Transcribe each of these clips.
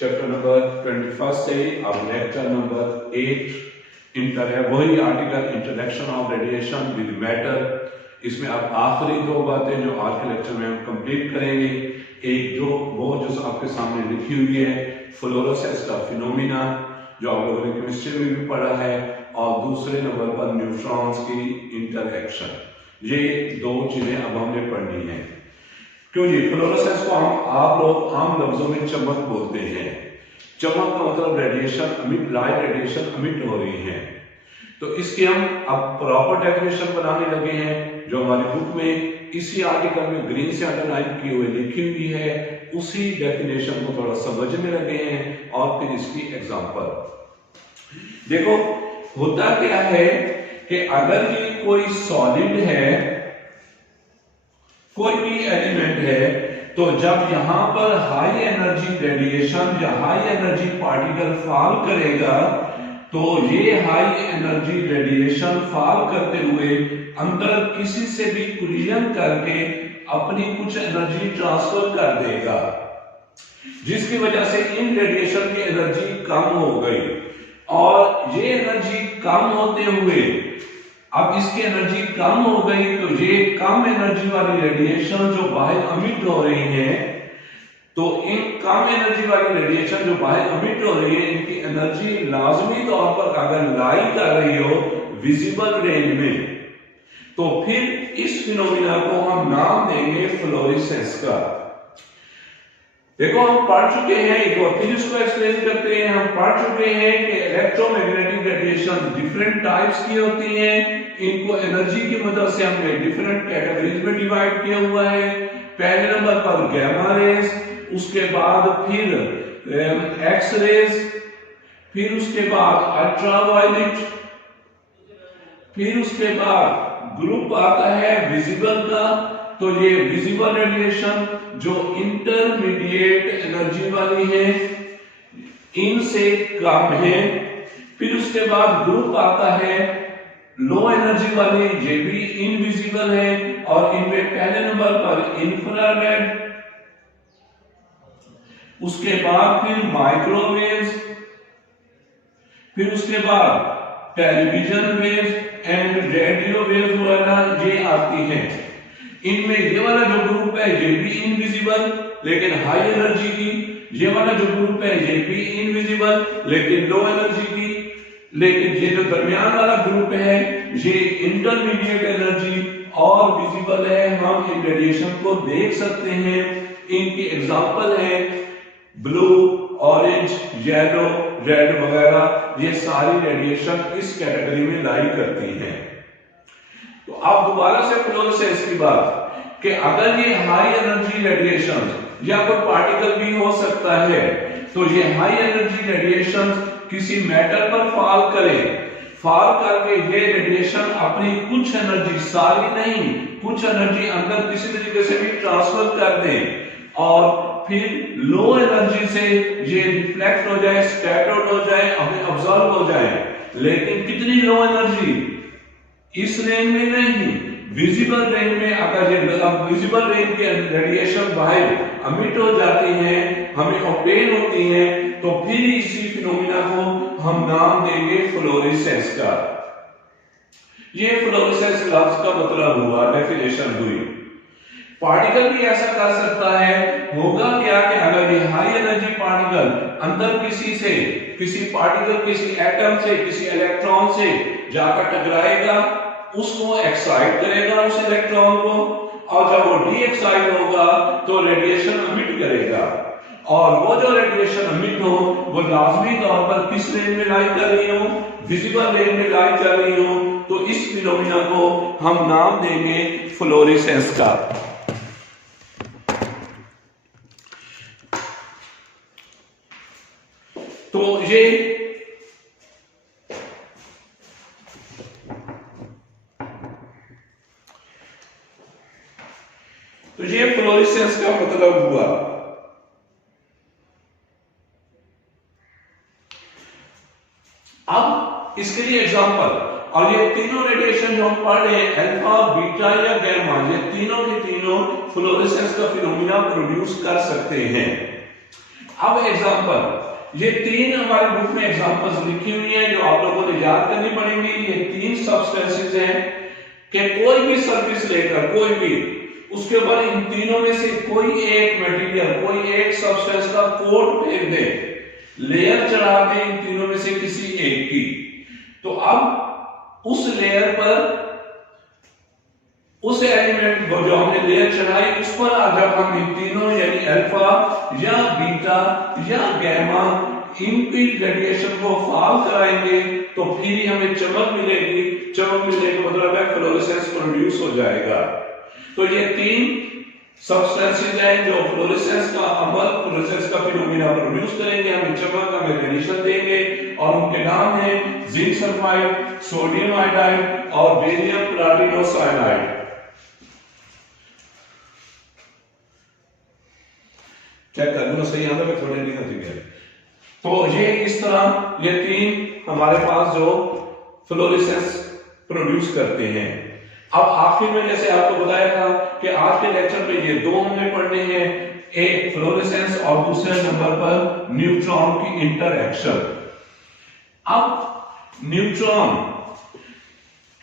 Chapter number 21 से अब lecture number 8 inter है, वही article introduction of radiation with matter. इसमें अब आखिरी दो बातें जो आज के लेक्चर में हम कंप्लीट करेंगे, एक जो आपके सामने लिखी हुई है फ्लोरोसेंस का फिनोमिना जो आप लोगों ने केमिस्ट्री में भी पढ़ा है, और दूसरे नंबर पर न्यूट्रॉन्स की इंटरएक्शन। ये दो चीजें अब हमने पढ़नी है। क्यों जी? फ्लोरोसेंस को आप लोग आम लफ्जों में चमक बोलते हैं। चमक का मतलब रेडिएशन अमिट, लाइट रेडिएशन अमिट हो रही है। तो इसकी हम अब प्रॉपर डेफिनेशन बनाने लगे हैं, जो हमारी बुक में इसी आर्टिकल में ग्रीन से अंडरलाइन की हुई लिखी हुई है। उसी डेफिनेशन को थोड़ा समझने लगे हैं और फिर इसकी एग्जांपल देखो। होता क्या है कि अगर ये कोई सॉलिड है, कोई भी एलिमेंट है, तो जब यहां पर हाई एनर्जी रेडिएशन या हाई एनर्जी पार्टिकल फॉल करेगा, तो ये हाई एनर्जी रेडिएशन फॉल करते हुए अंदर किसी से भी कोलिजन करके अपनी कुछ एनर्जी ट्रांसफर कर देगा, जिसकी वजह से इन रेडिएशन की एनर्जी कम हो गई। और ये एनर्जी कम होते हुए अब इसकी एनर्जी कम हो गई, तो ये कम एनर्जी वाली रेडिएशन जो बाहर अमिट हो रही है, तो इन कम एनर्जी वाली रेडिएशन जो बाहर अमिट हो रही है, इनकी एनर्जी लाजमी तौर पर अगर लाई कर रही हो विजिबल रेंज में, तो फिर इस फिनोमिना को हम नाम देंगे फ्लोरेसेंस का। देखो हम पढ़ चुके हैं, एक बार फिर इसको एक्सप्लेन करते हैं। हम पढ़ चुके हैं कि इलेक्ट्रोमैग्नेटिक रेडिएशन डिफरेंट टाइप्स की होती हैं। इनको एनर्जी की मदद से हमने डिफरेंट कैटेगरीज में डिवाइड किया हुआ है। पहले नंबर पर गैमा रेज, उसके बाद फिर एक्स रेज, फिर उसके बाद अल्ट्रावायलेट, फिर उसके बाद ग्रुप आता है विजिबल का। तो ये विजिबल रेडिएशन जो इंटरमीडिएट एनर्जी वाली है, इनसे कम है। फिर उसके बाद ग्रुप आता है लो एनर्जी वाली, ये भी इनविजिबल है, और इनमें पहले नंबर पर इंफ्रारेड, उसके बाद फिर माइक्रोवेव्स, फिर उसके बाद television waves and radio waves वगैरह ये आती हैं। इनमें ये वाला जो ग्रुप है ये भी इनविजिबल लेकिन हाई एनर्जी की, ये वाला जो ग्रुप है ये भी इनविजिबल लेकिन लो एनर्जी की, लेकिन ये जो दरमियान वाला ग्रुप है ये इंटरमीडिएट एनर्जी और विजिबल है। हम इन रेडिएशन को देख सकते हैं। इनकी एग्जांपल है ब्लू, ऑरेंज, येलो, रेड वगैरह। ये सारी रेडिएशन इस कैटेगरी में लाई करती हैं। तो अब दोबारा से फ्लोरोसेंस की बात कि अगर ये हाई एनर्जी रेडिएशन या कोई पार्टिकल भी हो सकता है, तो ये हाई एनर्जी रेडिएशन किसी मेटल पर फॉल करे, फॉल करके ये रेडिएशन अपनी कुछ एनर्जी, सारी नहीं, कुछ एनर्जी अंदर किसी तरीके से भी ट्रांसफर कर दे, और फिर लो एनर्जी से ये रिफ्लेक्ट हो जाए, स्कैटर्ड हो जाए, ऑब्जर्व हो जाए। लेकिन कितनी लो एनर्जी? इस रेंज में नहीं, विजिबल रेंज में। अगर ये विजिबल रेंज की रेडिएशन बाहर अमिट हो जाती है, हमें ऑब्टेन होती है, तो फिर इसी फिनोमिना को हम नाम देंगे फ्लोरेसेंस का। ये फ्लोरेसेंस लफ्ज का मतलब हुआ, डेफिनेशन हुई। पार्टिकल भी ऐसा कर सकता है। होगा क्या कि अगर ये हाई एनर्जी पार्टिकल अंदर किसी पार्टिकल, किसी एटम से, किसी इलेक्ट्रॉन से जाकर टकराएगा, उसको एक्साइट करेगा उस इलेक्ट्रॉन को, और जब वो डी एक्साइट होगा तो रेडिएशन अमिट करेगा। और वो जो रेडिएशन अमिट हो वो लाजमी तौर पर किस रेंज में लाई कर रही हो? विजिबल रेंज में लाई कर रही हो। तो इस फिनोमिना को हम नाम देंगे फ्लोरेसेंस का। तो ये फ्लोरेसेंस का मतलब हुआ। अब इसके लिए एग्जांपल, और ये तीनों रेडिएशन जो हम पढ़ रहे हैं, अल्फा, बीटा या गामा, ये तीनों के तीनों फ्लोरेसेंस का फिनोमिना प्रोड्यूस कर सकते हैं। अब एग्जांपल, ये तीन हमारे बुक में एग्जांपल्स लिखी हुई हैं जो आप लोगों ने याद करनी पड़ेंगी। ये तीन सब्सटेंसेस हैं कि कोई भी सरफेस लेकर कोई भी उसके ऊपर इन तीनों में से कोई एक मटेरियल, कोई एक सब्सटेंस का कोट फेंक दे, लेयर चढ़ा दे इन तीनों में से किसी एक की, तो अब उस लेयर पर उस एलिमेंट को जो हमने लेयर चढ़ाई उस पर जब हम इन तीनों यानी अल्फा या बीटा या गैमा इनकी रेडिएशन को फॉल कराएंगे तो फिर ही हमें चमक मिलेगी। चमक मिलने का मतलब है फ्लोरेसेंस प्रोड्यूस हो जाएगा। तो ये तीन सब्सटेंसेस हैं जो फ्लोरेसेंस का अमल, फ्लोरेसेंस का फिनोमेना प्रोड्यूस करेंगे, हमें चमक, हमें रेडिएशन देंगे, और उनके नाम हैं जिंक सल्फाइड, सोडियम आयोडाइड और बेरियम प्लैटिनोसाइनाइड। चेक कर लो सही आता है, थोड़े नहीं होती है। तो ये इस तरह ये तीन हमारे पास जो फ्लोरेसेंस प्रोड्यूस करते हैं। अब आखिर में जैसे आपको बताया था कि आज के लेक्चर में ये दो हमने पढ़ने हैं, एक फ्लोरेसेंस और दूसरे नंबर पर न्यूट्रॉन की इंटरएक्शन। अब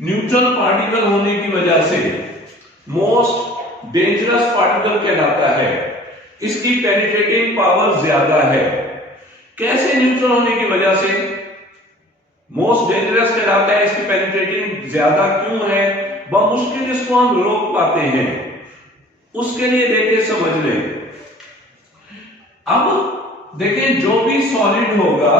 न्यूट्रल पार्टिकल होने की वजह से मोस्ट डेंजरस पार्टिकल कहलाता है, इसकी पेनिट्रेटिंग पावर ज्यादा है। कैसे न्यूट्रल होने की वजह से मोस्ट डेंजरस कहलाता है, इसकी पेनिट्रेटिंग ज्यादा क्यों है, मुश्किल इसको हम रोक पाते हैं, उसके लिए देखें समझ लें। अब देखें जो भी सॉलिड होगा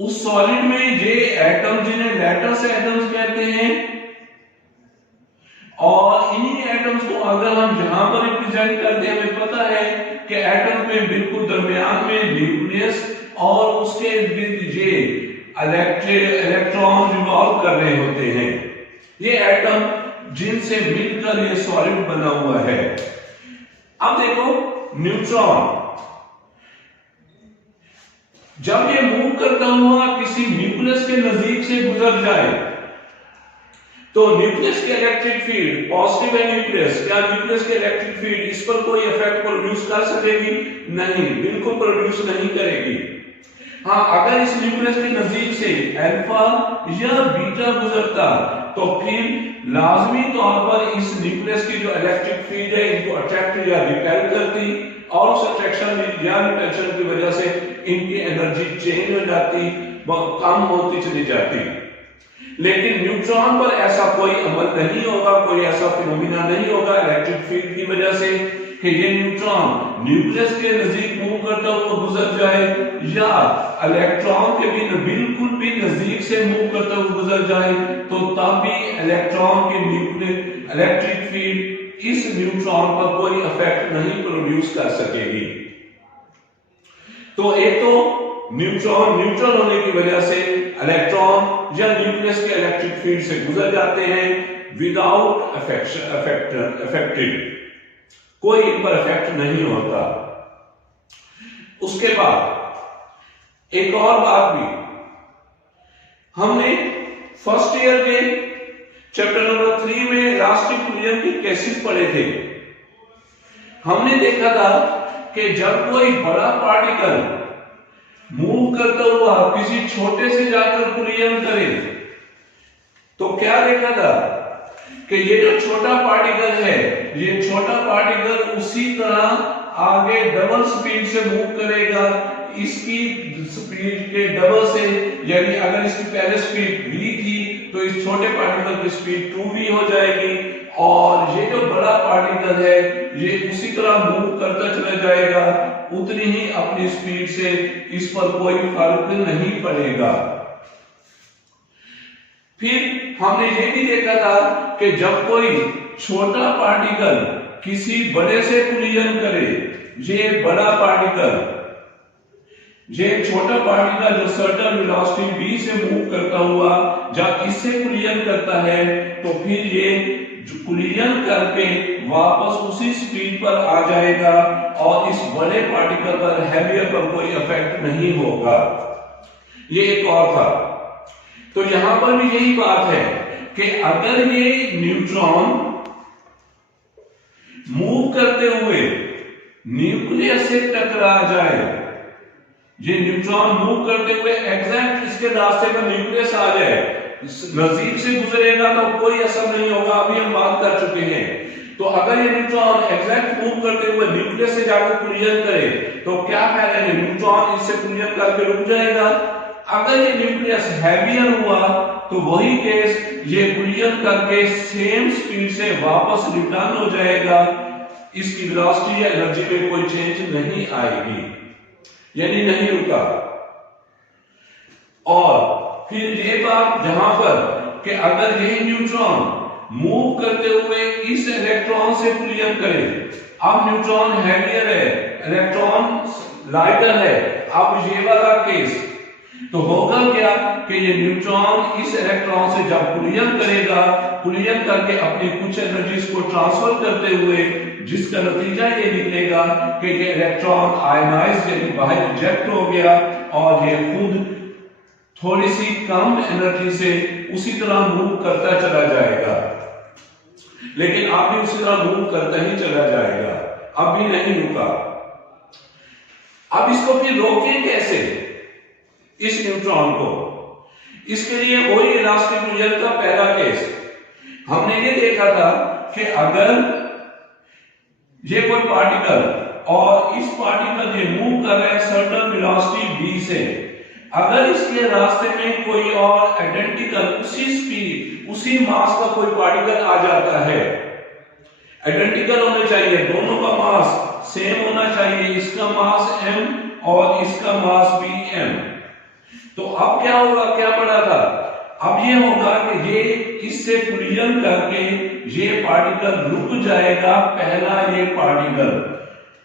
उस सॉलिड में ये एटम जिन्हें लैटिस एटम्स कहते हैं, और इन्हीं एटम्स को अगर हम यहां पर रिप्रेजेंट करते हैं, हमें पता है कि एटम में बिल्कुल दरमियान में न्यूक्लियस और उसके इर्द ये इलेक्ट्रॉन रिवॉल्व कर रहे होते हैं। ये एटम जिनसे मिलकर ये सॉलिड बना हुआ है। अब देखो न्यूट्रॉन जब ये मूव करता हुआ किसी न्यूक्लियस के नजदीक से गुजर जाए तो न्यूक्लियस के इलेक्ट्रिक फील्ड पॉजिटिव है न्यूक्लियस, क्या न्यूक्लियस के इलेक्ट्रिक फील्ड इस पर कोई इफेक्ट प्रोड्यूस कर सकेगी? नहीं, बिल्कुल प्रोड्यूस नहीं करेगी। हाँ, अगर इस न्यूक्लियस के नजदीक से अल्फा या बीटा गुजरता तो फिर लाजमी तौर पर इस न्यूक्लियस की जो इलेक्ट्रिक फील्ड है इनको अट्रैक्ट या रिपेल करती, और उस अट्रैक्शन या रिपल्शन की वजह से इनकी एनर्जी चेंज हो जाती, बहुत कम होती चली जाती। लेकिन न्यूट्रॉन पर ऐसा कोई अमल नहीं होगा, कोई ऐसा फिनोमिना नहीं होगा इलेक्ट्रिक फील्ड की वजह से कि ये न्यूट्रॉन न्यूक्लियस के नजदीक मूव करता हुआ गुजर जाए या इलेक्ट्रॉन के भी बिल्कुल भी नजदीक से मूव करता हुआ गुजर जाए, तो तब भी इलेक्ट्रॉन की न्यूक्लियर इलेक्ट्रिक फील्ड इस न्यूट्रॉन पर कोई इफेक्ट नहीं प्रोड्यूस कर सकेगी। तो एक तो न्यूट्रॉन न्यूट्रल होने की वजह से इलेक्ट्रॉन या न्यूक्लियस के इलेक्ट्रिक फील्ड से गुजर जाते हैं विदाउट अफेक्टेड, कोई इन पर इफेक्ट नहीं होता। उसके बाद एक और बात भी, हमने फर्स्ट ईयर के चैप्टर नंबर 3 में इलास्टिक फ्लूजन के केसेस पढ़े थे। हमने देखा था कि जब कोई बड़ा पार्टिकल मूव करता हुआ किसी छोटे से जाकर कोलिजन करे तो क्या देखा था कि ये जो छोटा पार्टिकल है, ये छोटा पार्टिकल उसी तरह आगे डबल स्पीड से मूव करेगा, इसकी स्पीड के डबल से, यानी अगर इसकी पहले स्पीड v थी तो इस छोटे पार्टिकल की स्पीड 2v हो जाएगी, और ये जो बड़ा पार्टिकल है ये उसी तरह मूव करता चला जाएगा उतनी ही अपनी स्पीड से, इस पर कोई फर्क नहीं पड़ेगा। फिर हमने ये भी देखा था कि जब कोई छोटा पार्टिकल किसी बड़े से कोलिजन करे, ये बड़ा पार्टिकल, ये छोटा पार्टिकल जो सर्टेन वेलोसिटी v से मूव करता हुआ जब इससे कोलिजन करता है तो फिर ये कोलिजन करके वापस उसी स्पीड पर आ जाएगा और इस बड़े पार्टिकल पर हैवियर पर कोई इफेक्ट नहीं होगा। ये एक और था। तो यहां पर भी यही बात है कि अगर ये न्यूट्रॉन मूव करते हुए न्यूक्लियस से टकरा जाए, ये न्यूट्रॉन मूव करते हुए एग्जैक्ट इसके रास्ते पर न्यूक्लियस आ जाए, नजदीक से गुजरेगा तो कोई असर नहीं होगा, अभी हम बात कर चुके हैं। तो अगर ये न्यूट्रॉन एग्जैक्ट मूव करते हुए न्यूक्लियस से जाकर कोलिजन करे तो क्या फायदा है, न्यूट्रॉन इससे कोलिजन करके रुक जाएगा। अगर ये न्यूक्लियस हैवियर हुआ तो वही केस, ये कोलिजन करके सेम स्पीड से वापस रिटर्न हो जाएगा, इसकी वेलोसिटी या एनर्जी में कोई चेंज नहीं आएगी, यानी नहीं रुका। और फिर ये बात जहां पर कि अगर यही न्यूट्रॉन मूव करते हुए इस इलेक्ट्रॉन से कोलिजन करे, अब न्यूट्रॉन हैवियर है, इलेक्ट्रॉन लाइटर है, अब ये वाला केस तो होगा क्या कि ये न्यूट्रॉन इस इलेक्ट्रॉन से जब कोलिजन करेगा, कोलिजन करके अपनी कुछ एनर्जीज को ट्रांसफर करते हुए जिसका नतीजा ये निकलेगा कि ये इलेक्ट्रॉन आयनाइज यानी बाहर रिजेक्ट हो गया और ये खुद थोड़ी सी कम एनर्जी से उसी तरह मूव करता चला जाएगा, लेकिन अब भी उसी तरह मूव करता ही चला जाएगा, अब भी नहीं रुका। अब इसको फिर रोकें कैसे इस न्यूट्रॉन को? इसके लिए वही इलास्टिक कोलिजन का पहला केस हमने ये देखा था कि अगर ये कोई पार्टिकल और इस पार्टिकल ये मूव कर रहा है सर्टेन वेलोसिटी v से, अगर इसके रास्ते में कोई और आइडेंटिकल उसी स्पीड उसी मास का कोई पार्टिकल आ जाता है, आइडेंटिकल होने चाहिए, दोनों का मास सेम होना चाहिए, इसका मास m और इसका मास भी m, तो अब क्या होगा, क्या पड़ा था, अब ये होगा कि ये इससे कोलिजन करके ये पार्टिकल रुक जाएगा, पहला ये पार्टिकल,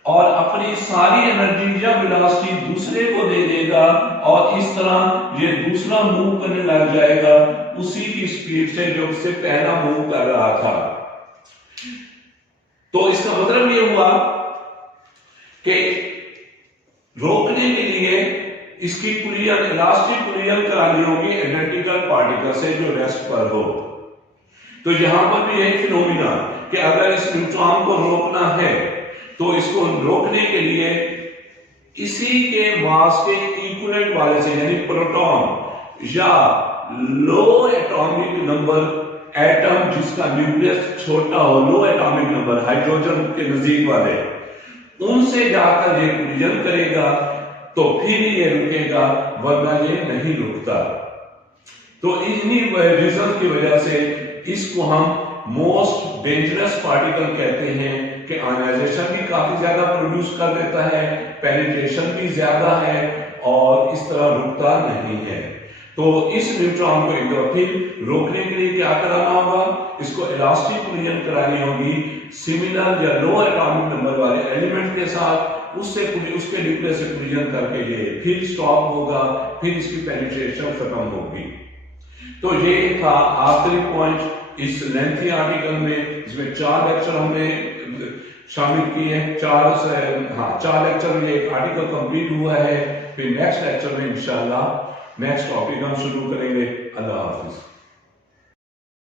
और अपनी सारी एनर्जी या वेलोसिटी दूसरे को दे देगा और इस तरह ये दूसरा मूव करने लग जाएगा उसी की स्पीड से जो उससे पहला मूव कर रहा था। तो इसका मतलब ये हुआ कि रोकने के लिए इसकी कोलिजन इलास्टिक कोलिजन करानी होगी आइडेंटिकल पार्टिकल से जो रेस्ट पर हो। तो यहां पर भी यही फिनोमिना कि अगर इस न्यूट्रॉन को रोकना है तो इसको रोकने के लिए इसी के मास के इक्विवेलेंट वाले से यानी प्रोटॉन या लो एटॉमिक नंबर एटम जिसका न्यूक्लियस छोटा हो, लो एटॉमिक नंबर हाइड्रोजन के नजदीक वाले, उनसे जाकर ये कोलिजन करेगा तो फिर ये रुकेगा, वरना ये नहीं रुकता। तो इन्हीं रीजन की वजह से इसको हम मोस्ट डेंजरस पार्टिकल कहते हैं कि आयनाइजेशन भी काफी ज्यादा प्रोड्यूस कर देता है, पेनिट्रेशन भी ज्यादा है और इस तरह रुकता नहीं है। तो इस न्यूट्रॉन को एक बार फिर रोकने के लिए क्या कराना होगा, इसको इलास्टिक कोलिजन करानी होगी सिमिलर या लो एटॉमिक नंबर वाले एलिमेंट के साथ, उससे उसके न्यूक्लियस से कोलिजन करके ये फिर स्टॉप होगा, फिर इसकी पेनिट्रेशन खत्म होगी। तो ये था आखिरी पॉइंट इस लेंथी आर्टिकल में, इसमें 4 लेक्चर हमने शामिल किए हैं, 4 लेक्चर में एक आर्टिकल कंप्लीट हुआ है। फिर नेक्स्ट लेक्चर में इंशाल्लाह नेक्स्ट टॉपिक हम शुरू करेंगे। अल्लाह हाफिज।